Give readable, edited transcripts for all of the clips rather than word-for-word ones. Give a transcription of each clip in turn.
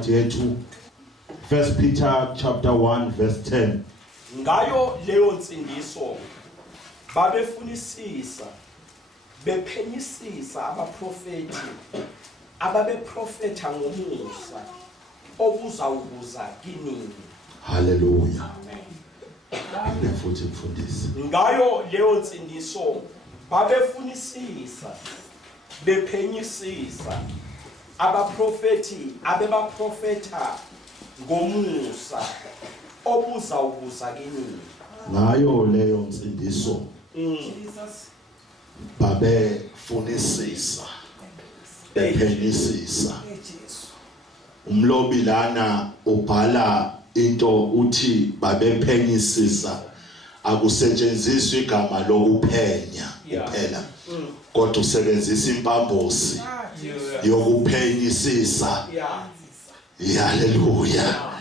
incwadi yethu 1 Peter chapter 1 verse 10. Ngayo leyo nsindiso babefunisisa bephenyisisa abaprofeti ababeprofetha ngomusa obuzawubuza kinini. Hallelujah. Amen. Futhi mfundisi. Ngayo leyo nsindiso babefunisisa bephenyisisa abaprofeti abebaprofetha ngomusa obuzawubuza kinini. Ngayo leyo nsindiso babefunisisa bephenyisisa. Umlobi lana ubhala into uthi babephenyisisa, akusetshenziswa igama lokuphenya kuphela kodwa usebenzisa impambosi yokuphenyisisa. Hallelujah.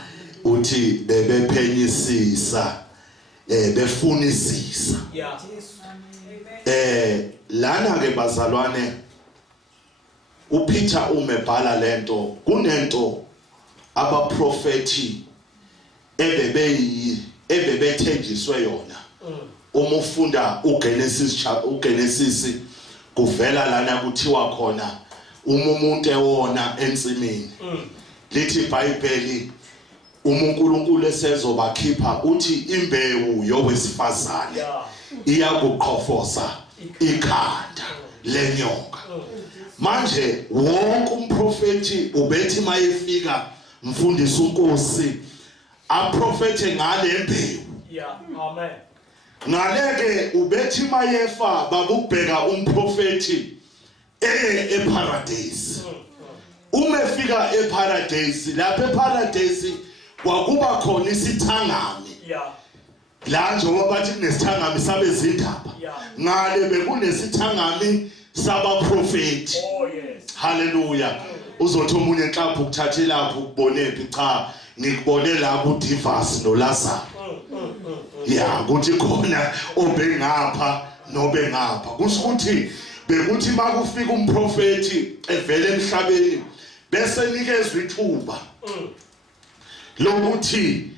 Uthi bebephenyisisa befunisisa. Lana ke bazalwane uPeter umebhala lento kunento abaprofeti ebebethenjiswe yona. Uma ufunda uGenesis kuvela lana kuthiwa khona umuntu ewona ensimini. Lithi iBhayibheli uNkulunkulu esezobakhipha uthi imbewu yowesifazane iyakuqhofoza ikhanda lenyoka. Manje wonke umprofeti ubethi mayefika mfundisi uNkosi aprofete ngale mbewu. Amen. Ngaleke ubethi mayefa babubheka umprofeti eparadise. Umefika eparadise, lapha eparadise kwakuba khona isithangami. La njengoba bathi kunesithangami sabezindaba. Ngale bekunesithangami sabaprofeti. Hallelujah. Uzothi umunye Nhlapho ukuthathe lapho ukubonephi? Cha, ngikubone lapho uDivas noLazarus. Kuthi khona obengapha nobengapha. Kusho ukuthi bekuthi makufika umprofeti evela emhlabeni bese nikezwe ithuba lokuthi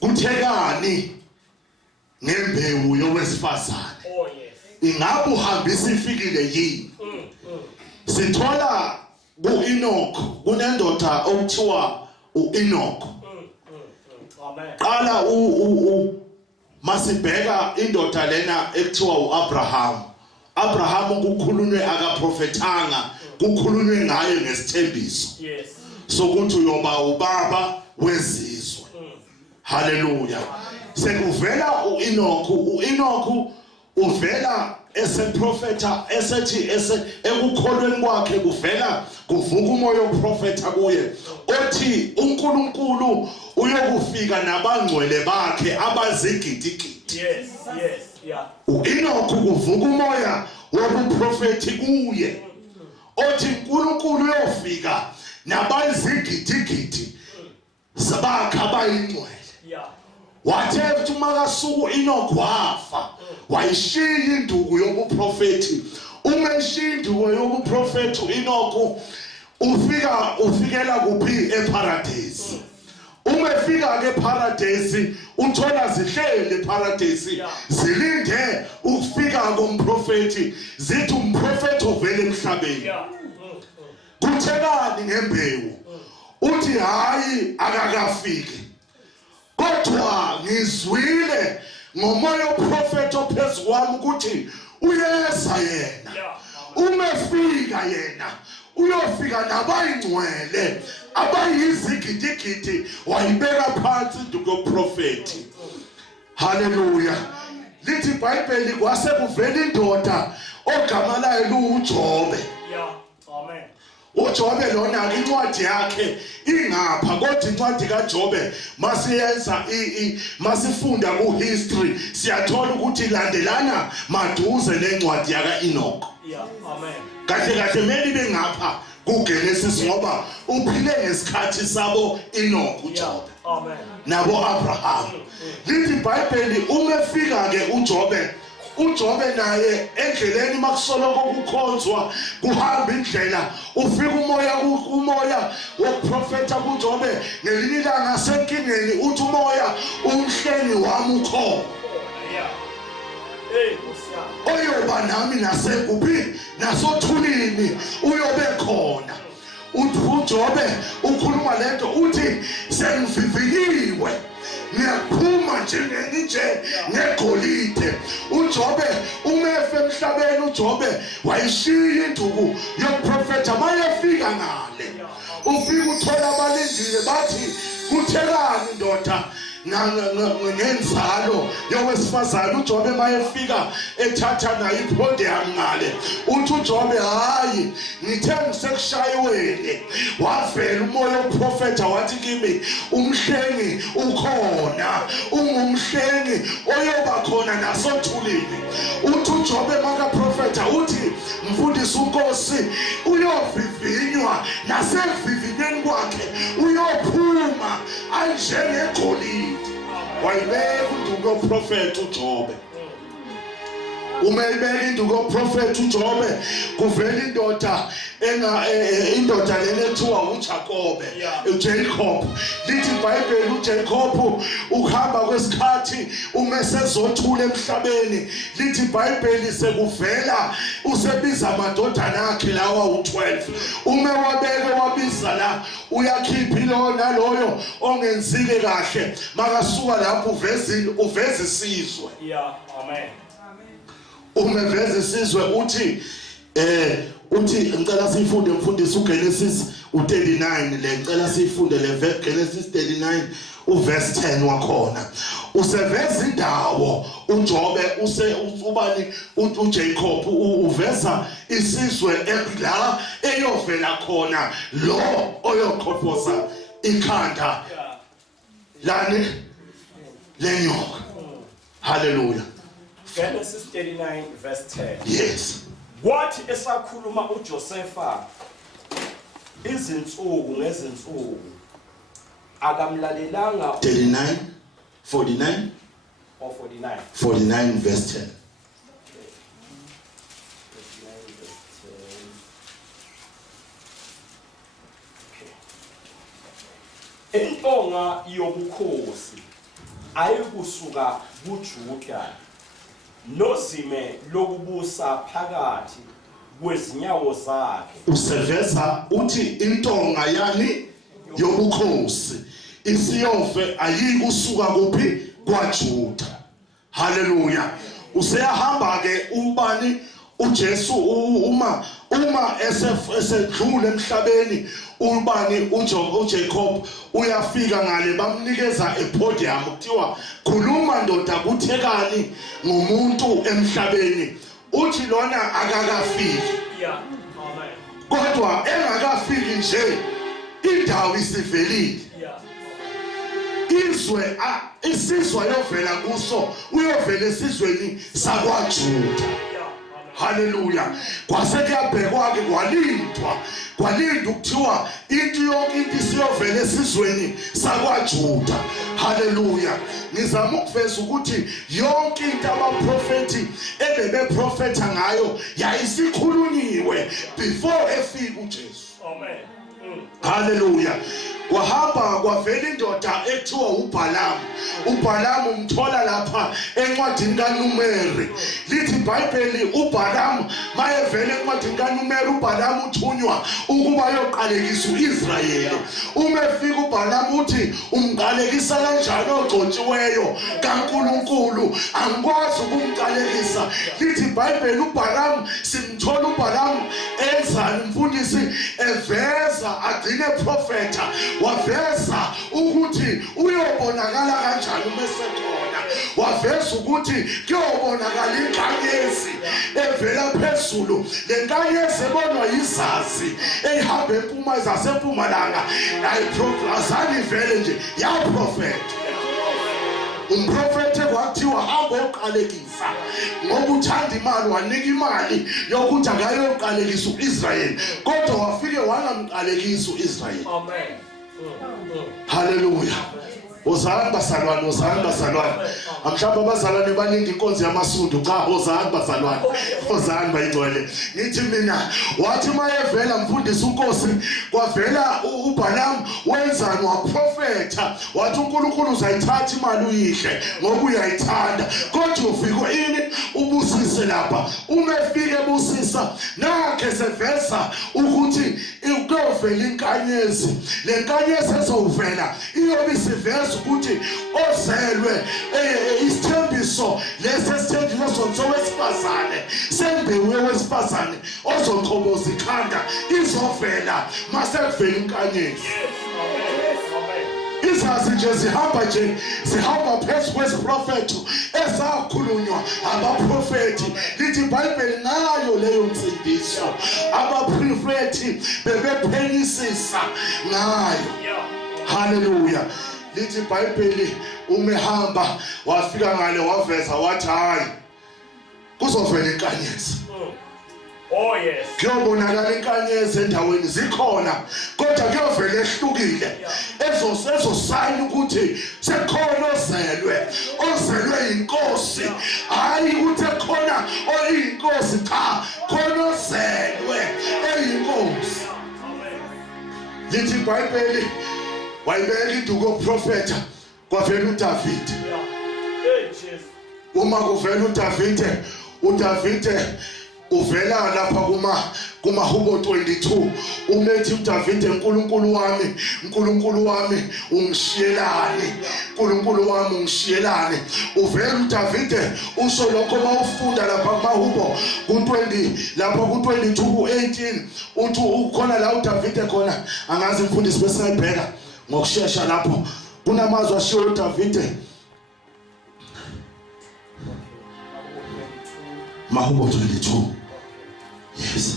kuthekani ngembewu yowesifazane. Ingabe uhambisa ifikile yini? Sithola ku-Enoch kunendoda okuthiwa u-Enoch. Qala masibheka indoda lena ekuthiwa u-Abraham. Abraham kukhulunywe akaprofethanga, kukhulunywe ngaye ngesithembiso sokuthi uyoba ubaba wezizwe. Hallelujah. Sekuvela u-Enoch. U-Enoch uvela eseprofeta esethi ekukholweni kwakhe kuvela kuvuka umoya oprofeta kuye othi uNkulunkulu uyokufika nabangcwele bakhe abazigidigidi. U-Enoch kuvuka umoya wobuprofeti kuye othi uNkulunkulu uyofika nabazigidigidi sabakhe abayingcwele. Wathi makasuku uEnoch wafa wayishiya induku yobuprofeti. Umeshiya induku yobuprofeti uEnoch ufikela kuphi? Eparadise. Umefika ke eparadise uthola zihlele eparadise zilinde ukufika komprofeti, zithi umprofeti ovela emhlabeni. Kuthekani ngembewu? Uthi hayi akakafiki. Kodwa ngizwile ngomoya oprofeti ophezu kwami ukuthi uyeza yena. Umefika yena uyofika nabayingcwele abayizigidigidi wayibeka phansi induku yoprofeti. Hallelujah. Lithi iBhayibheli kwase kuvela indoda ogama layo luJobe. Amen. uJobe lona incwadi yakhe ingapha, kodwa incwadi kaJobe masiyenza masifunda kuhistory siyathola ukuthi landelana maduze nencwadi yakaEnoch. Amen. Kahle kahle meli bengapha kuGenesis ngoba uphile ngesikhathi sabo Enoch uJobe. Amen. Nabo Abraham. Lithi iBhayibheli umefika ke uJobe uJobe naye endleleni makusoloko kukhonzwa kuhamba indlela ufika umoya wokuprofeta kuJobe ngelinye ilanga senkingeni uthi umoya umhlengi wami ukhona oyoba nami nasekuphi nasothulini uyobe khona. uJobe ukhuluma lento uthi sengivivikiwe ngiyaphuma njengenje negolide. uJobe umefe emhlabeni uJobe wayishiya induku yoprofeta mayefika ngale ufika uthola abalindile bathi kuthekani ndoda ngenzalo yowesifazane. uJobe mayefika ethatha naye ipodium ngale uthi uJobe hayi ngithe ngisekushayiweni wavela umoya woprofeta wathi kimi umhlengi ukhona ungumhlengi oyoba khona nasothulini. uthi uJobe makaprofeta uthi mfundisi uNkosi uyovivinywa nasevivinyweni kwakhe uyophuma anjengegolide. wayibeka induku yoprofeta uJobe. umeyibeka induku yoprofeta uJobe kuvela indoda lena ethiwa uJakobe uJacob. lithi iBhayibheli uJacob ukuhamba kwesikhathi umesezothula emhlabeni. lithi iBhayibheli sekuvela usebiza amadodana akhe lawa u12. ume wabeke wabiza la uyakhipha lo naloyo ongenzile kahle makasuka lapho uveza isizwe. Amen. umeveza isizwe uthi ngicela sifunde mfundisi uGenesis u39 le ngicela sifunde le Genesis 39 uverse 10 wakhona useveza indawo uJobe ubani uJacob uveza isizwe la eyovela khona lo oyoqhophoza ikhanda lani lenyoka. Hallelujah. Genesis 39 verse 10. Yes. Kwathi esakhuluma uJosefa izinsuku ngezinsuku akamlalelanga 39 49 or 49 49 verse 10. 39 verse 10. Okay. Intonga yobukhosi ayikusuka kuJuda nozime lokubusa phakathi kwezinyawo zakhe. Useveza uthi intonga yani yobukhosi isiyofe ayikusuka kuphi kwaJuda. Hallelujah. useyahamba ke ubani uJesu uma esedlule emhlabeni ubani uJacob uyafika ngale bamnikeza epodium kuthiwa khuluma ndoda kuthekani ngomuntu emhlabeni uthi lona akakafiki. Amen. Kodwa engakafiki nje indawo isivelile. Isizwe yovela kuso uyovela esizweni sakwaJuda. Hallelujah. Kwase kuyabhekwa ke kwalindwa ukuthiwa into yonke into isiyovela esizweni sakwaJuda. Hallelujah. Ngizama ukuveza ukuthi yonke into abaprofeti ebebeprofeta ngayo yayisikhulunyiwe before efika uJesu. Amen. Hallelujah. Kwahamba kwavela indoda ethiwa uBhalamu umthola lapha encwadini kaNumeri. lithi iBhayibheli uBhalamu mayevela encwadini kaNumeri uBhalamu uthunywa ukuba ayoqalekisa uIsrayeli. umefika uBhalamu uthi umqalekisa kanjani ogcotshiweyo kaNkulunkulu angikwazi ukumqalekisa. lithi iBhayibheli uBhalamu simthola uBhalamu enzani mfundisi eveza agcine profeta waveza ukuthi uyobonakala kanjani umesekhona. waveza ukuthi kuyobonakala inkanyezi evela phezulu. le nkanyezi ebonwa yizazi ehamba empuma zasempumalanga ayiprofazani vele nje yaprofeta. umprofeti kwathiwa hamba uqalekisa ngoba uthanda imali wanika imali yokuthi akayoqalekisa uIsrayeli kodwa wafike wangamqalekisa uIsrayeli. Amen. Hallelujah. Ozani bazalwane, ozani bazalwane. Amhlamba abazalwane baningi inkonzo yamasundu cha ozani bazalwane. Ozani bayigcwele. Ngithi mina wathi mayevela mfundisi uNkosi kwavela uBalaam wenzani waprofetha wathi uNkulunkulu uzayithatha imali uyihle ngoba uyayithanda kodwa ufike ini ubusise lapha uma efike ebusisa nakhe seveza ukuthi ukuvela inkanyezi le nkanyezi ezovela iyobe isiveza ukuthi ozelwe isithembiso lesesithembiso sowesifazane sembewu wesifazane ozochoboza ikhanda izovela masevela inkanyezi. Izazi nje zihamba phezu kwesiprofethi esakhulunywa abaprofeti lithi iBhayibheli nayo leyo msindiso abaprofeti bebephenyisisa ngayo. Haleluya. Lithi iBhayibheli umehamba wafika ngale waveza wathi hayi kuzovela inkanyezi. Oh yes. Kuyobonakala inkanyezi endaweni zikhona kodwa kuyovela ehlukile ezosayina ukuthi sekhona ozelwe inkosi hayi ukuthi ekhona oyinkosi cha khona ozelwe eyinkosi. Lithi iBhayibheli wayibeka iduku profeta kwavela uDavid. Uma kuvela uDavid uvela lapha kumahubo 22 umethi uDavid uNkulunkulu wami ungishiyelani uvela uDavid usho lokho mawufunda lapha kumahubo ku20 lapha ku22 ku18 uthi ukhona la uDavid khona angazi mfundisi bese ngibheka ngokusheshsha lapho kunamazwi ashiwo uDavid Mahubo 22. Yes.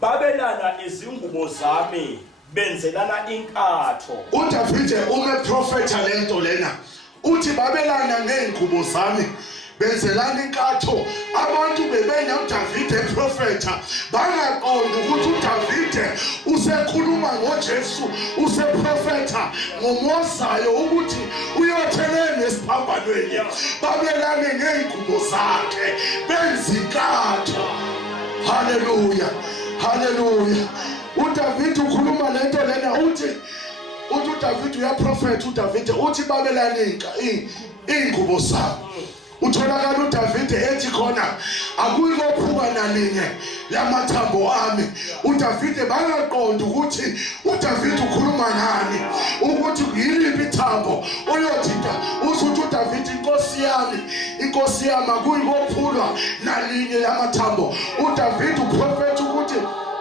Babelana izingubo zami benzelana inkatho. uDavid umeprofetha lento lena uthi babelana ngeengubo zami benzelana inkatho. Abantu bebena uDavid eprofetha bangaqonda ukuthi uDavid usekhuluma ngoJesu useprofetha ngomosayo ukuthi uyothelene esiphambanweni. Babelane ngeengubo zakhe benza inkatho. Haleluya. uDavid ukhuluma lento lena uthi uDavid uyaprofetha uDavid uthi babelane ingubo zabo. Utholakala uDavid ethi khona akuyikophuka nalinye lamathambo ami. uDavid bangaqonda ukuthi uDavid ukhuluma ngani ukuthi yiliphi ithambo uyothinta usuthi uDavid inkosi yami akuyikophulwa nalinye lamathambo. uDavid uprofetha ukuthi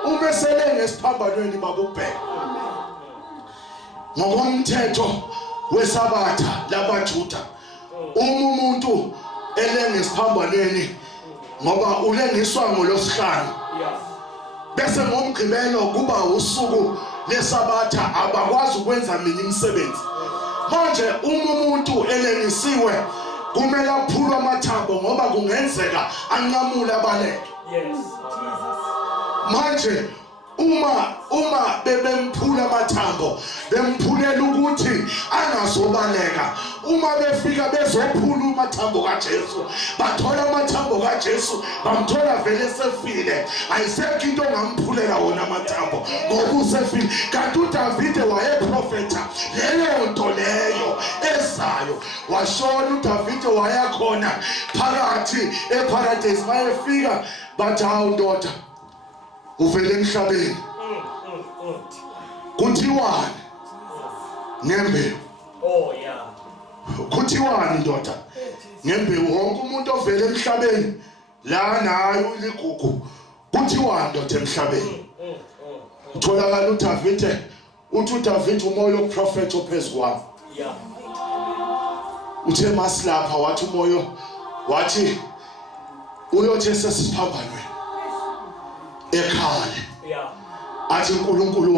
umesele ngesiphambanweni babubheka ngokomthetho wesabatha labaJuda umuntu elengesiphambanweni ngoba ulengiswa ngolosihlanu bese ngomgqibelo kuba usuku lesabatha abakwazi ukwenza minye imisebenzi. Manje umuntu elengisiwe kumele aphulwe amathambo ngoba kungenzeka anqamule abaleke. Yes. Manje uma bemphula amathambo bemphulela ukuthi angazobaleka. Uma befika bezophula amathambo kaJesu bathola amathambo kaJesu bamthola vele sefile ayisekho into ongamphulela wona amathambo ngoba usefile. Kanti uDavid wayeprofetha leyo nto leyo ezayo washona uDavid wayakhona phakathi eparadise mayefika bathi hawu ndoda uvele emhlabeni kuthiwani ngembewu. Oh yeah. Kuthiwani ndoda ngembewu wonke umuntu ovele emhlabeni la nayo iligugu kuthiwani ndoda emhlabeni. Utholakala uDavid uthi uDavid umoya oprofeti ophezulu kwami. Yeah. Uthe masilapha wathi umoya wathi uyothi sesiphambanweni ekhaya. Yeah. Athi uNkulunkulu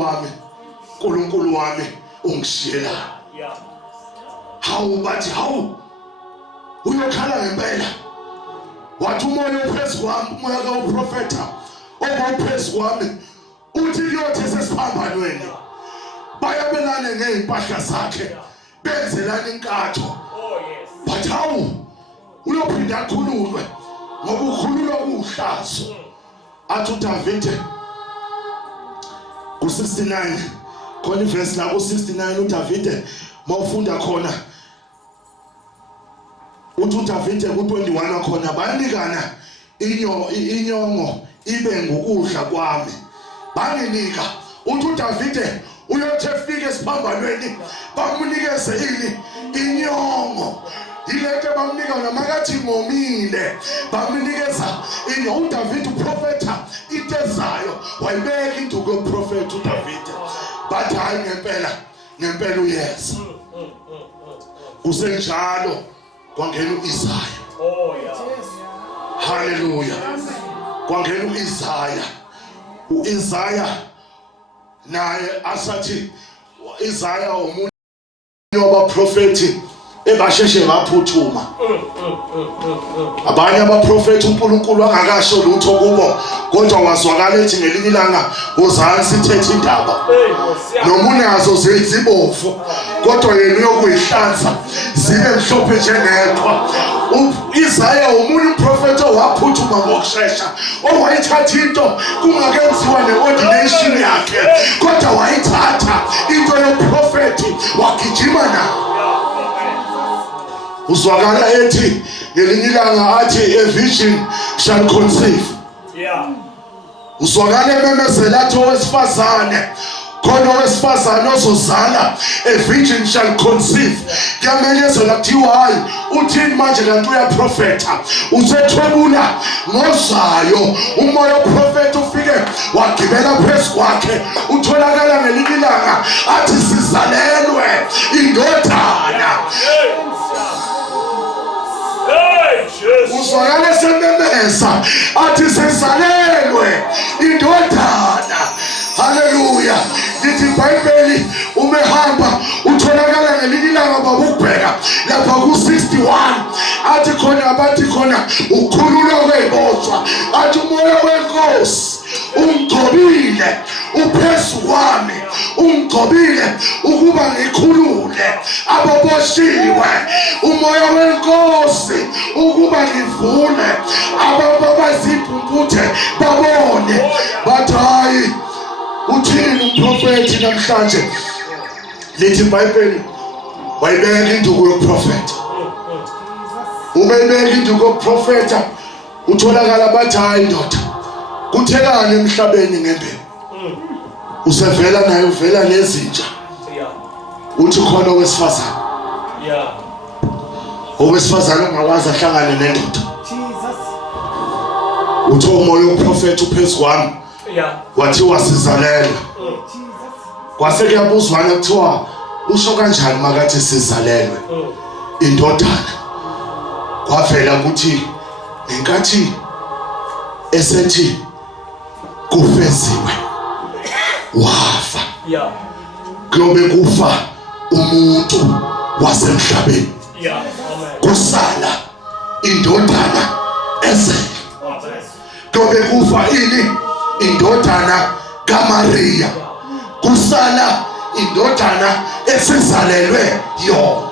wami ungishiyela. Yeah. Hawu bathi hawu uyokhala ngempela. Wathi umoya ophezulu kwami umoya kaprofeta ophezulu kwami uthi kuyothi sesiphambanweni bayabelana ngeimpahla zakhe benzelana inkatho. Oh yes. But hawu uyophinda akhululwe ngoba ukhululwa kuhlazo. Athi uDavide ku69 khona iverse la ku69 uDavide mawufunda khona uthi uDavide ku21 khona bayanikana inyongo ibe ngokudla kwami banginika uthi uDavide uyothe fika esiphambanweni bamunikeze ini inyongo ileke bamnika namakathi ngomile bamunikeza inyongo uDavide uprofeta itezayo wayibeka into kweprofeta uDavide bathi hayi ngempela uyeza kusenjalo kwangena uIsaya. Oh yeah. Hallelujah. Kwangena uIsaya naye asathi Isaya umuntu wabaprofeti ebasheshe baphuthuma. Abanye abaprofeti uNkulunkulu angakasho lutho kubo kodwa wazwakala ethi ngelinye ilanga uzansi ithethe indaba nomunazo zibovu kodwa yena uyokuyihlanza zibe mhlophe njengeqhwa. uIsaya umuntu uprofeti owaphuthuma ngokusheshsha owayithatha into kungakenziwa neordination yakhe kodwa wayithatha into yoprofeti wagijima nayo. Uzwakala ethi ngelinye ilanga athi a vision shall conceive. Yeah. Uzwakala ememezela athi owesifazane khona owesifazane ozozala a vision shall conceive. Kuyamenyezelwa kuthiwa hayi uthini manje kanti uyaprofetha usethwebula ngozayo umoya oprofeti ufike wagibela phezu kwakhe utholakala ngelinye ilanga athi sizalelwe indodana. Uzwakala sememeza athi sizalelwe indodana. Hallelujah. Lithi iBhayibheli umehamba utholakala ngelinye ilanga babukubheka lapha ku61 athi khona abathi khona ukhululwa kwebotshwa athi umoya wenkosi ungcobile uphezu kwami ungcobile ukuba ngikhulule ababoshiwe umoya wenkosi ukuba ngivule ababaziphumputhe babone bathi hayi uthini umprofeti namhlanje. Lithi iBhayibheli wayibeka induku yoprofeta ubebeka induku yoprofeta utholakala bathi hayi ndoda kuthelani emhlabeni ngembewu usevela naye uvela nezinja uthi khona owesifazane owesifazane ongakwazi ahlangane nendoda uthi umoya woprofeti uphezu kwami wathiwa sizalelwe kwase kuyabuzwana kuthiwa usho kanjani makathi sizalelwe indodana kwavela ukuthi ngenkathi esethi kufeziwe wafa kuyobe kufa umuntu wasemhlabeni kusala indodana ezele kuyobe kufa ini indodana kaMaria kusala indodana esizalelwe yona.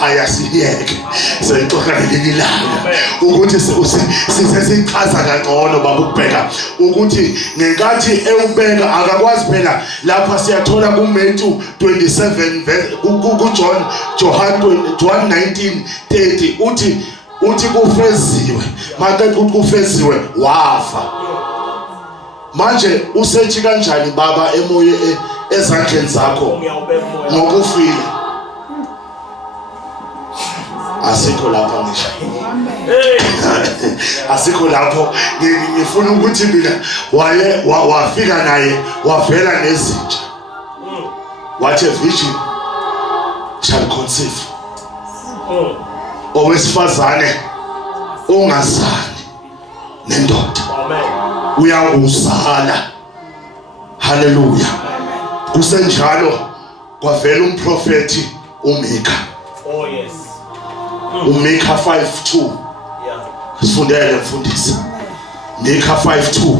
Haya siyeke seyixoxa ngelinye ilanga ukuthi sichaza kangcono babukubheka ukuthi ngenkathi ewubeka akakwazi phela lapha siyathola kuMatthew 27 John 19:30 uthi kufeziwe maqedwe ukuthi kufeziwe wafa. Manje usethi kanjani baba emoye ezandleni zakho ngokufile asikho lapha ngisho asikho lapho ngifuna ukuthi mina wafika naye wavela nezinja wathi a vision shall conceive owesifazane ongazali nendoda uyawuzala. Hallelujah. Kusenjalo kwavela umprofeti uMika. Oh yes. uMika 5:2 sifundele mfundisi. Mika 5:2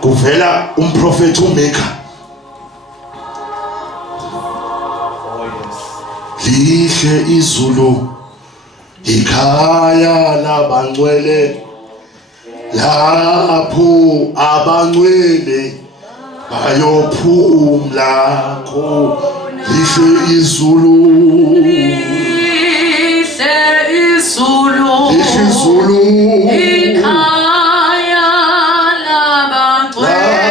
kuvela umprofeti uMika lihle izulu ikhaya labangcwele lapho abangcwele bayophumla kho lihle izulu ikhaya labangcwele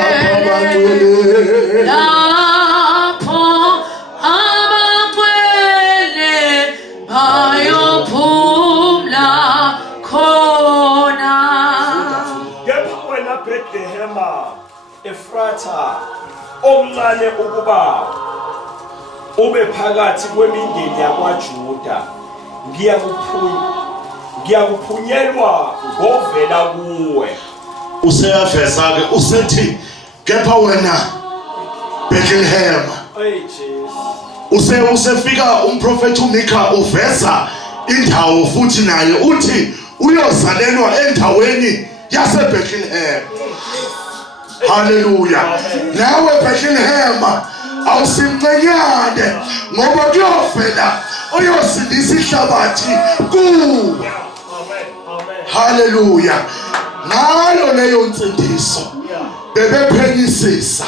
lapho abangcwele bayophumla khona. Kepha wena Bethlehem Efrata omncane ukuba ube phakathi kwemindeni yakwaJuda, ngiyakuphunyelwa ngovela kuwe. Useyaveza ke usethi kepha wena Bethlehem usefika umprofeti uMikha uveza indawo futhi naye uthi uyozalelwa endaweni yaseBethlehem. Hallelujah. Nawe Bethlehem awusimncanyane ngoba kuyovela oyosindisa ihlabathi kuwe. Hallelujah. Ngalo leyo nsindiso bebephenyisisa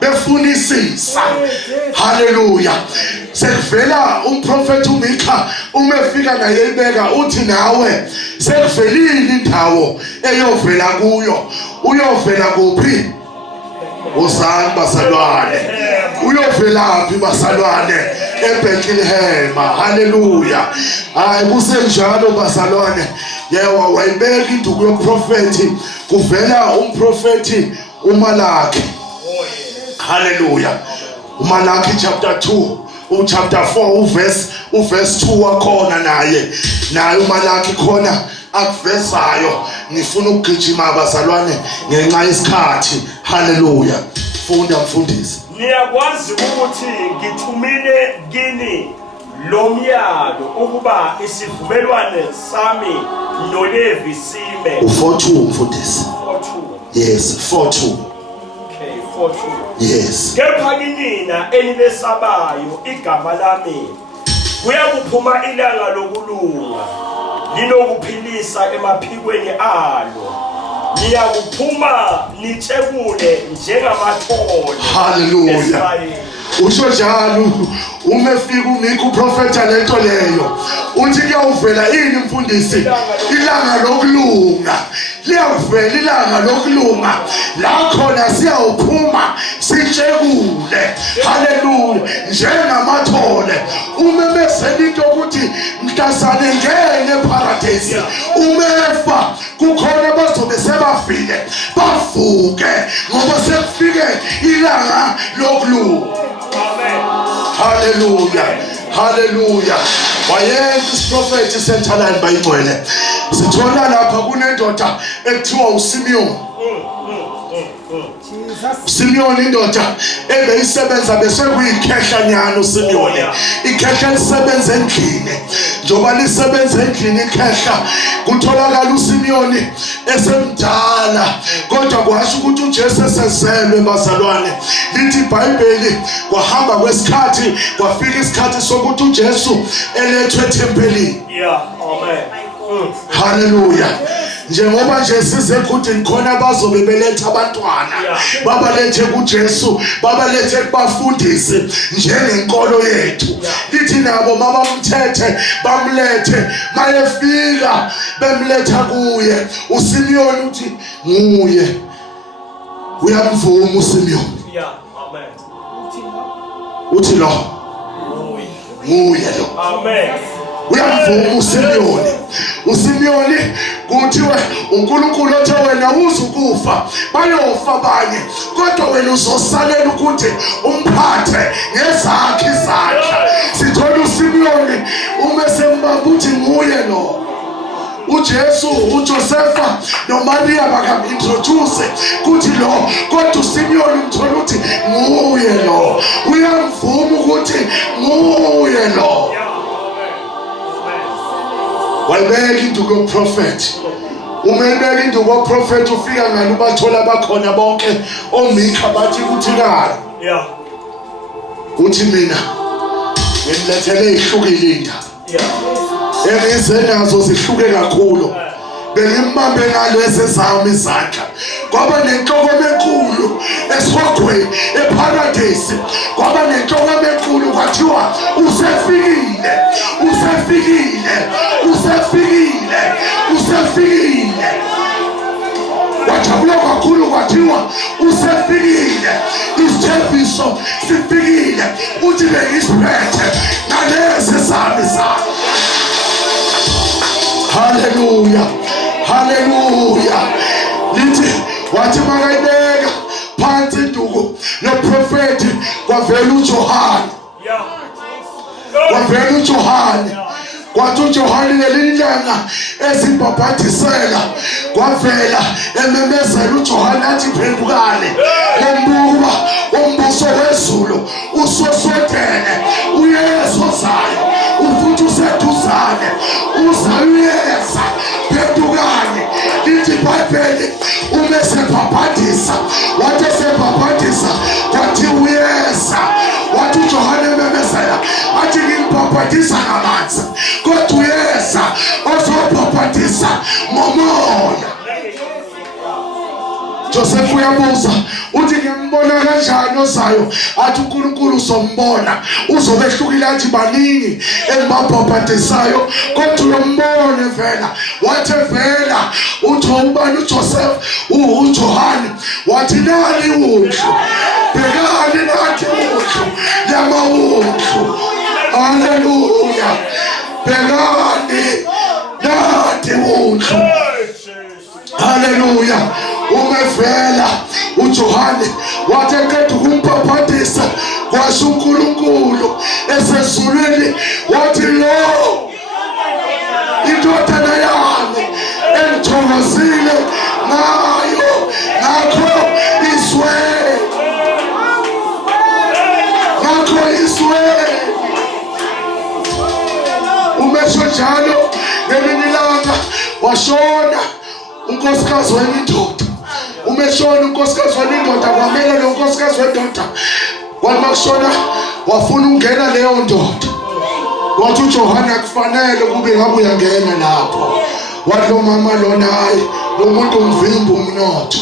befunisisa. Hallelujah. Sekuvela umprofeti uMikha umefika naye ibeka uthi nawe sekuvelile indawo eyovela kuyo. Uyovela kuphi? Uzani basalwane. Uyovelaphi basalwane? eBethlehem. Hallelujah. Hayi kusenjalo basalwane. Yewa wayibeka induku yoprofeti kuvela umprofeti uMalaki. Hallelujah. uMalaki chapter 2 chapter 4 uverse 2 wakhona naye uMalaki khona akuvezayo. Ngifuna ukugijima abazalwane ngenxa yesikhathi. Hallelujah. Funda mfundisi. Niyakwazi ukuthi ngithumile kini lo myalo ukuba isivumelwane sami noLevi sime. 4:2 mfundisi. 4:2. Yes, 4:2. Okay, 4:2. Yes. Kepha kinina enilesabayo igama lami kuyakuphuma ilanga lokulunga linokuphilisa emaphikweni alo. Niyakuphuma nitshekule njengamathole. Hallelujah. Usho njalo umefika uMikha uprofeta lento leyo uthi kuyavela ini mfundisi? Ilanga lokulunga. Liyavela ilanga lokulunga la khona siyawuphuma sitshekule. Hallelujah. Njengamathole. Umemezela into ukuthi mhlazane ngene eparadise umefa kukhona bazobe sebafike bavuke ngoba sekufike ilanga lokulunga. Hallelujah. Hallelujah. Wayenza isiprofeti senthalani bayingcwele. Sithola lapha kunendoda ekuthiwa uSimeon. Simeon indoda ebeyisebenza besekuyikhehlanyana uSimeon. Ikhehla lisebenza endlini. Njoba lisebenza endlini ikhehla kutholakala uSimeon esemdala kodwa kwasho ukuthi uJesu esezelwe bazalwane. Lithi iBhayibheli kwahamba kwesikhathi kwafika isikhathi sokuthi uJesu elethwe tempelini. Yeah, amen. Hallelujah. Njengoba nje size ukuthi khona bazobe beletha abantwana babalethe kuJesu babalethe kubafundisi njengenkolo yethu. Lithi nabo mabamthethe bamlethe mayefika bemletha kuye. uSimeon uthi nguye. Uyamvuma uSimeon. Yeah, amen. Uthi lo nguye lo. Amen. Uyamvuma uSimeon. uSimeon kuthiwe uNkulunkulu othe wena uzukufa bayofa abanye kodwa wena uzosalela ukuthi umphathe ngezakhe izandla. Sithola uSimeon umesembamba uthi nguye lo. uJesu uJosefa noMaria bakamintroduce kuthi lo kodwa uSimeon umthola uthi nguye lo. Uyamvuma ukuthi nguye lo. Wayibeka induku yoprofeti. Umebeka induku yoprofeti ufika ngalo ubathola bakhona bonke oMikha bathi kuthi kana. Yeah. Uthi mina ngimlethele ihlukile indaba Yeah. engizenazo zihluke kakhulu bengimbambe ngalezi zami izandla kwaba nenhloko enkulu esihogweni eparadise kwaba nenhloko enkulu kwathiwa usefikile wajabula kakhulu kwathiwa usefikile isithembiso sifikile uthi bengisiphethe ngalezi zami zami. Hallelujah. Lithi wathi makayibeka phansi induku noprofeti kwavela uJohane. Kwavela uJohane. Kwathi uJohane ngelilanga esibhabhadisela kwavela ememezela uJohane athi phendukane ngombuka umbuso wezulu usosodene uyesu ozayo ufuthi useduzane uzayeza phendukane. Lithi iBhayibheli umesebhabhadisa wathi esebhabhadisa kwathi uyeza wathi uJohane ememezela athi ngibhabhadisa ngamanzi kodwa uyeza ozobhabhadisa ngomoya. Joseph uyabuza uthi ngimbona kanjani ozayo athi uNkulunkulu uzombona uzobehlukile athi baningi engibabhabhadisayo kodwa uyombone vela. Wathi vela uthi ubani uJoseph uJohane wathi nani udlu bekani nathi udlu yamawudlu. Hallelujah. Bekani nathi udlu. Hallelujah. Umevela uJohane wathi eqeda ukumbhabhadisa kwasho uNkulunkulu esezulwini wathi lo indodana yami engithokozile ngayo ngakho izwe. Umesho njalo ngelinye ilanga washona unkosikazi wendoda. Umeshona unkosikazi wendoda kwamele lo nkosikazi wendoda wathi makushona wafuna ungena leyo ndoda. Wathi uJohane akufanele kube ngabe uyangena lapho. Wathi lo mama lona hayi lo muntu umvimba umnotho.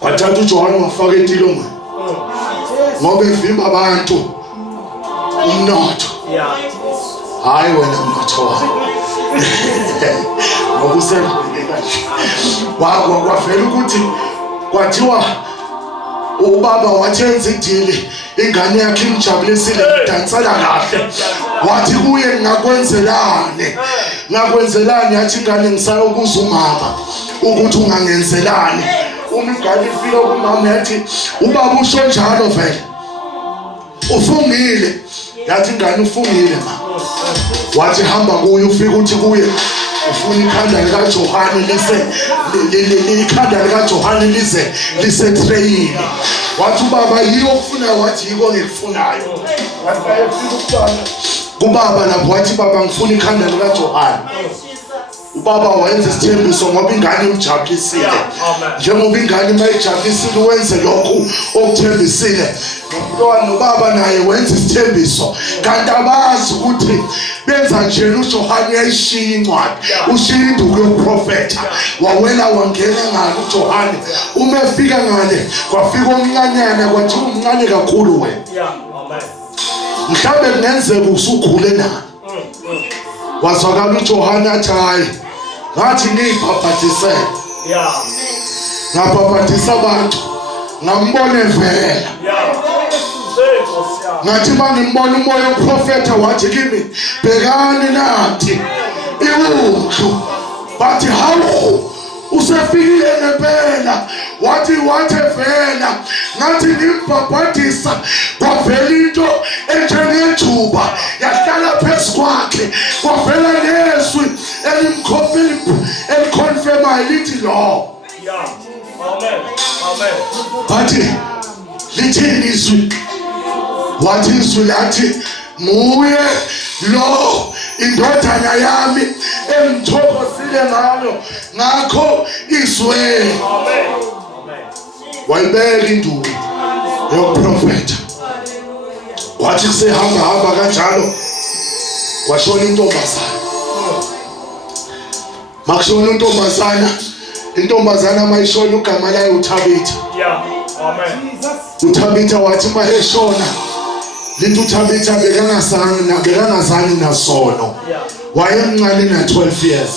Wathatha uJohane wafaka entilongweni ngoba evimba abantu umnotho. Hayi wena mnotho kwavela ukuthi kwathiwa ubaba wathenza idili ingane yakhe imjabulisile idansela kahle. Wathi kuye ngakwenzelani yathi ingane ngisayobuza umama ukuthi ungangenzelani. Uma ingane ifika kumama yathi ubaba usho njalo vele ufungile. Yathi ingane ufungile ma. Wathi hamba kuye ufika uthi kuye ufuna ikhanda likaJohane ikhanda likaJohane lise treyini. Wathi ubaba yiyo okufuna wathi yiko ngikufunayo. Kubaba lapho wathi baba ngifuna ikhanda likaJohane. Ubaba wayenza isithembiso ngoba ingane imjabulisile. Njengoba ingane mayijabulisile wenze lokhu okuthembisile. Nomntwana ubaba naye wenza isithembiso kanti abazi ukuthi benza nje uJohane yayishiya incwadi ushiya induku yoprofeta wawela wangena ngalo uJohane. Uma efika ngale kwafika omncanyana kwathi umncane kakhulu wena. Mhlawumbe kungenzeka usukhule nani. Wazwakala uJohane athi hayi ngathi ngiyibhabhadisele. Ngabhabhadisa abantu ngambone vela. Ngathi bangimbona umoya oprofeta wathi kimi bhekani nathi iwudlu. Bathi hawu usefikile ngempela. Wathi vela ngathi ngimbhabhadisa kwavela into enjengejuba yahlala phezu kwakhe kwavela nezwi elimconfirmayo lithi lo. Bathi lithini izwi? Wathi izwi lathi nguye lo indodana yami engithokozile ngalo ngakho izwe. Wayibeka induku yoprofeta wathi kusehamba kanjalo kwashona intombazana. Makushona intombazana mayishona ugama layo uThabitha. Yeah. Amen. uThabitha wathi maheshona lithi uThabitha bekangazani nasono. Wayemncane na 12 years.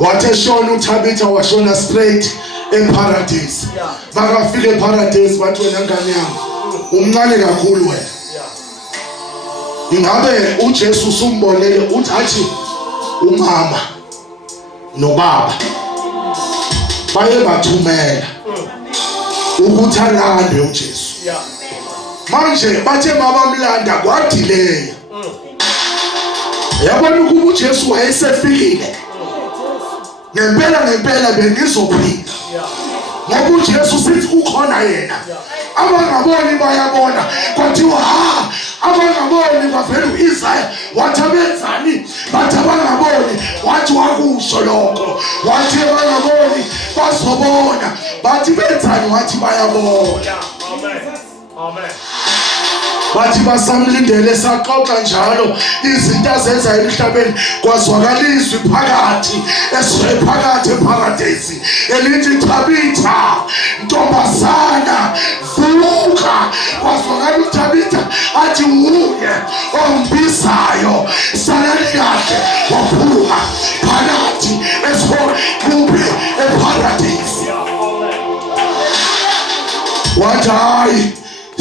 Wathi eshona uThabitha washona straight eparadise. Bakafika eparadise bathi wena ngane yami umncane kakhulu wena. Ingabe uJesu usumbonele uthi athi umama nobaba baye bathumela ukuthi alande uJesu. Manje bathe mabamlanda kwadileya. Yabona ukuba uJesu wayesefikile. Ngempela bengizophila. Ngoba uJesu sithi ukhona yena. Abangaboni bayabona kwathiwa abangaboni bavela uIsaya wathi abenzani bathi abangaboni wathi wakusho lokho wathi abangaboni bazobona bathi benzani wathi bayabona. Amen. Bathi basamlindele saxoxa njalo izinto azenza emhlabeni kwazwakaliswa phakathi phakathi eparadise elithi Tabitha ntombazana vuka. Kwazwakala uThabitha athi uye ombisayo salani kahle waphuma phakathi kuphi eparadise. Wathi hayi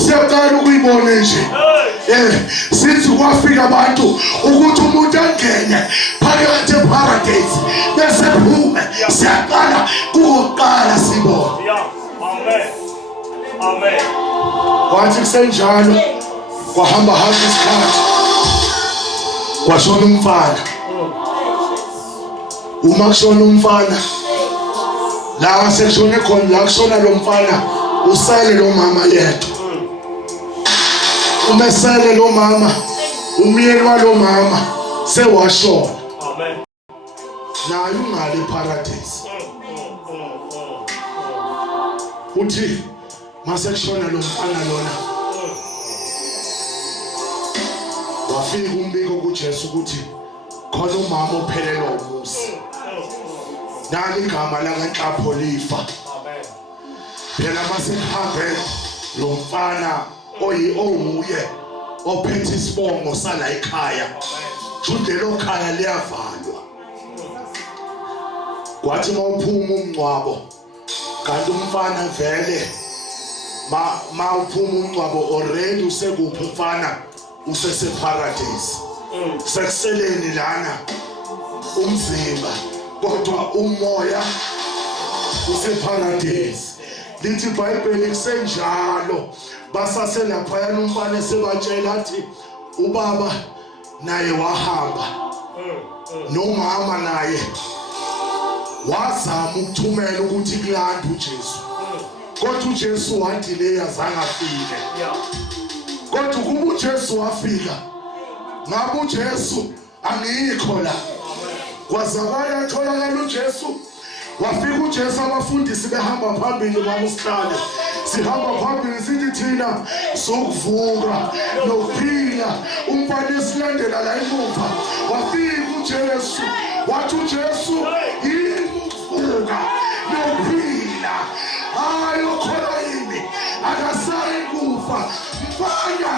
siyaqala ukuyibona nje sithi kwafika abantu ukuthi umuntu angene phakathi eparadise bese phume siyaqala kuqala sibone. Amen. Wathi kusenjalo kwahamba isikhathi kwashona umfana. Uma kushona umfana la sekushone khona la kushona lo mfana usele lo mama yedwa. Umesele lo mama umyeni walo mama sewashona. Amen. Naye ungale paradise. Uthi mase kushona lo mfana lona wafika umbiko kuJesu ukuthi khona umama ophelelwa umusi. Nali igama la Nhlapho lifa. Amen. Phela masehambe lo mfana owuye ophethe isibongo sala ekhaya. Judelo khaya liyavalwa. Kwathi mawuphuma umncwabo kanti umfana vele mawuphuma umncwabo already usekuphi umfana useseparadise. Sekuseleni lana umzimba kodwa umoya useparadise. Lithi iBhayibheli kusenjalo basaselapha umfana sebatshela athi ubaba naye wahamba nomama naye wazama ukuthumela ukuthi kulanda uJesu. Kodwa uJesu wathi le azange afike. Kodwa kuba uJesu wafika ngabe uJesu angikho la. Kwazakala atholakala uJesu. Wafika uJesu abafundisi behamba phambili bamusihlale. Sihamba phambili sithi thina sokuvuka nokuphila. Umfana esilandela la emuva. Wafika uJesu. Wathi uJesu ukuvuka nokuphila. Hayi ukhona yini akasayi kufa. Mfana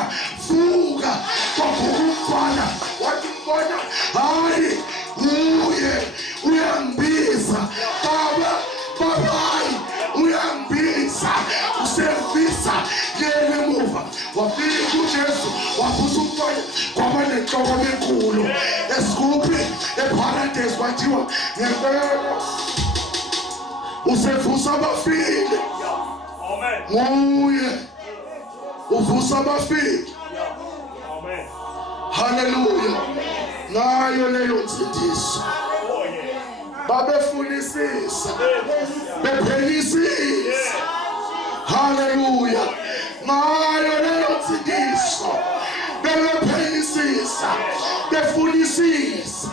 vuka. Kwavuka umfana wathi mbona hayi uyangibisa babayi uyangibisa usevisa yena emuva. Wafika uJesu waphuza umfana kwaba nenhloko enkulu esikuphi eparadise kwathiwa ngempela usevusa abafile. Nguye uvusa abafile. Hallelujah. Ngayo leyo nsindiso babefunisisa bephelisisa. Hallelujah. Ngayo leyo nsindiso bephelisisa befunisisa.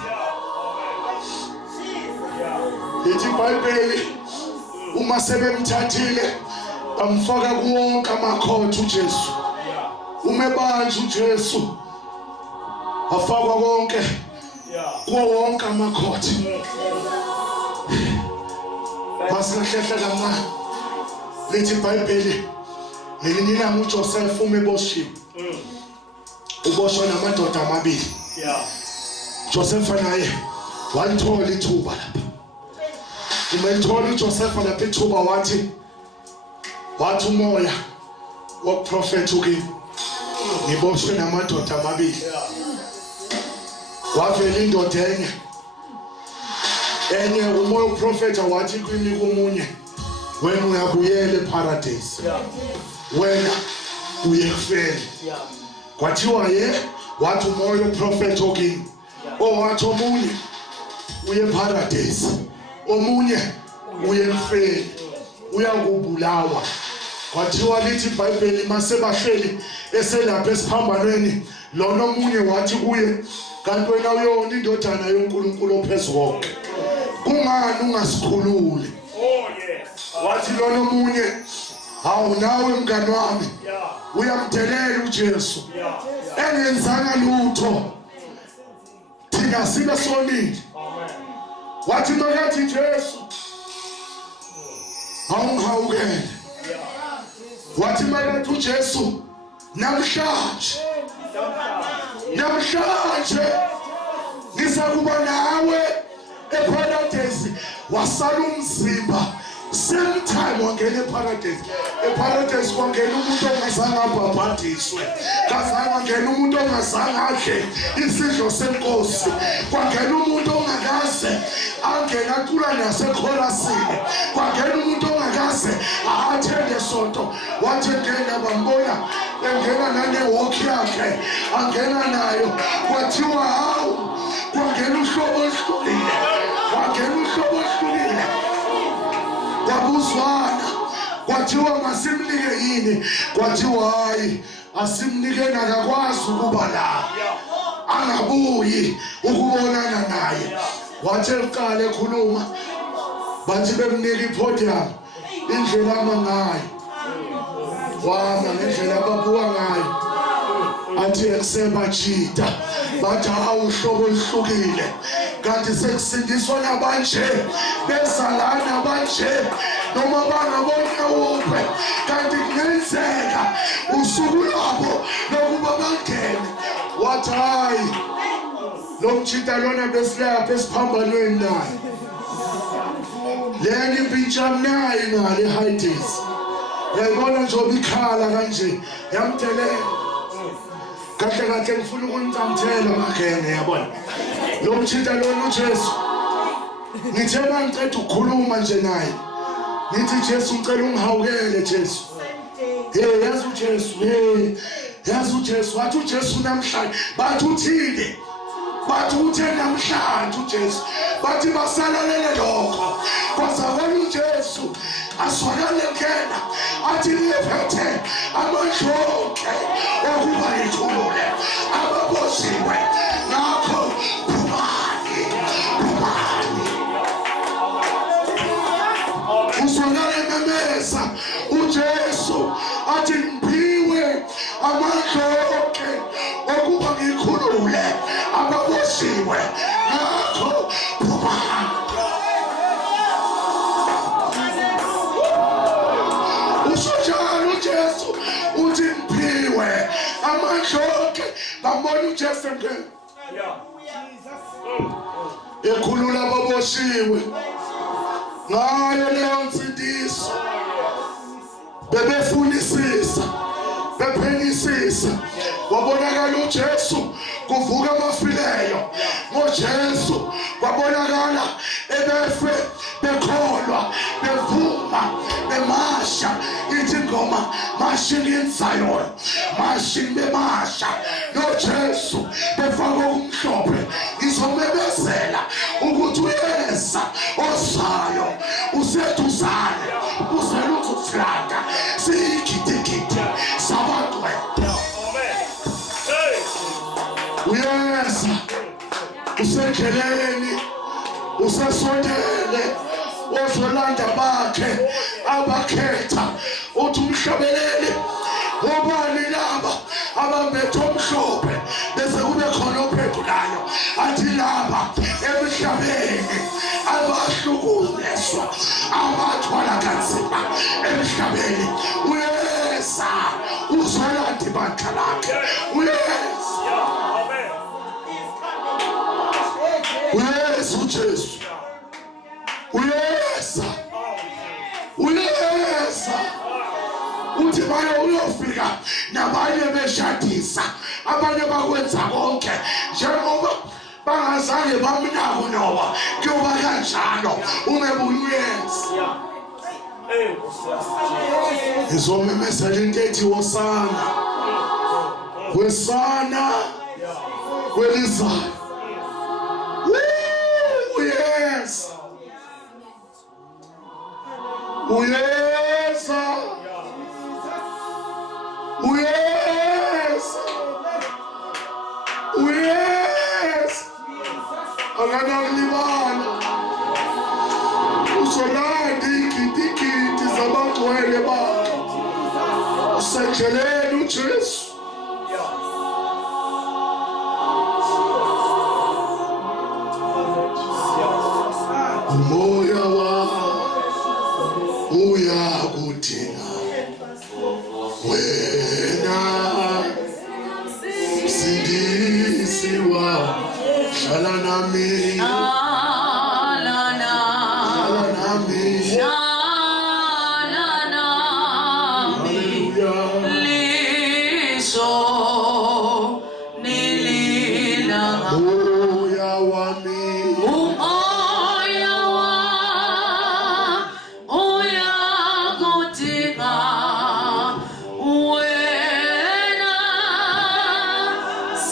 Lithi iBhayibheli uma sebemthathile bamfaka kuwonke amakhotho uJesu. umebanje uJesu afakwa konke kuwo wonke amakhothi masingahlehla kancane lithi iBhayibheli ngelinina uJoseph umeboshiwe uboshwe namadoda amabili Joseph naye walithola ithuba lapha umelithola uJoseph lapha ithuba wathi umoya wokuprofeta ukini ngiboshwe namadoda amabili wavela indoda enye umoya wokuprofeta wathi kimi kumunye wena uyabuyela eparadise wena uyefela kwathiwa wathi umoya wokuprofeta ukini owathi omunye uye eparadise omunye uye emfeni uyakubulawa kwathiwa lithi iBhayibheli masebahleli eselapha esiphambanweni lona omunye wathi kuye kanti wena uyona indodana yoNkulunkulu ophezulu kungani ungasikhululi wathi lona omunye hawu nawe mngani wami uyamdelela uJesu engenzanga lutho thina sibe sonile wathi makathi Jesu awungihawukele wathi makathi uJesu namhlanje ngizakuba nawe eparadise wasala umzimba same time wangena eparadise kwangena umuntu ongazange abhabhadiswe kazange umuntu ongazange adle isidlo senkosi kwangena umuntu ongakaze angena acula nasekholasini kwangena umuntu ongakaze athende sonto wathi ngena bambona engena nane-walk yakhe angena nayo kwathiwa hawu kwangena uhlobo oluhlukile kwabuzwana kwathiwa masimnike yini kwathiwa hayi asimnike nakakwazi ukuba la angabuyi ukubonana naye wathi eqala ekhuluma bathi bemnika ipodium indlela amangayo wama ngendlela ababuka ngayo athi ekusebajida bathi awuhlobo oluhlukile kanti sekusindiswa nabanje bezalana banje noma bangabona uphe kanti kungenzeka usuku lwabo lokuba bangene wathi hayi lo mjida lona besilapha esiphambanweni naye leni impintsha mnayi ngale Hades yayibona njengoba ikhala kanje yamdelela kahle ngifuna ukuntamthela makene yabona lo mjida lona uJesu ngithe mangicela ukukhuluma nje naye ngithi Jesu ngicela ungihawukele Jesu yazi uJesu wathi uJesu namhlanje bathi uthini bathi uthe namhlanje uJesu bathi basalalele lokho kwazakala uJesu aswakale ngena athi ngiphethe amandla okuba yithulule ababosiwe ngakho phumani uswakale memeza uJesu athi ngiphiwe amandla okuba ngikhulule ababosiwe ngakho phumani usojalo uJesu uthi ngiphiwe amandla bambona uJesu ngene ekhulula ababoshiwe ngayo leyo nsindiso bebefunisisa bephenyisisa wabonakala uJesu kuvuka abafileyo ngoJesu kwabonakala ebefe bekholwa bevuma bemasha ithi ngoma marching in Zion marching bemasha noJesu befaka okumhlophe ngizomemezela ukuthi uyeza osayo useduzane uzeluthuthanda siyigidigidi sabantwe uyeza usendleleni usesondele ozolanda bakhe abakhetha uthi umhlabeleli obani laba abambethe omhlophe bese kube khona ophendulayo athi lapha emhlabeni abahlukunyezwa abathwala kanzima emhlabeni uyeza uzolanda ibandla lakhe uyeza uyeza uJesu uyeza uyeza uthi bayo uyofika nabanye beshadisa abanye bakwenza konke njengoba bangazange bamnako noba kuyoba kanjalo ungebuyeza ngizomemezela into ethi wosana wesana welizayo uyeza uyeza uyeza uyeza akanalibala uzolanda igidigidi zabangcwele bakhe usendleleni uJesu umoya wakho uyakudinga wena msindisi wami hlala nami Liso nilila umoya wami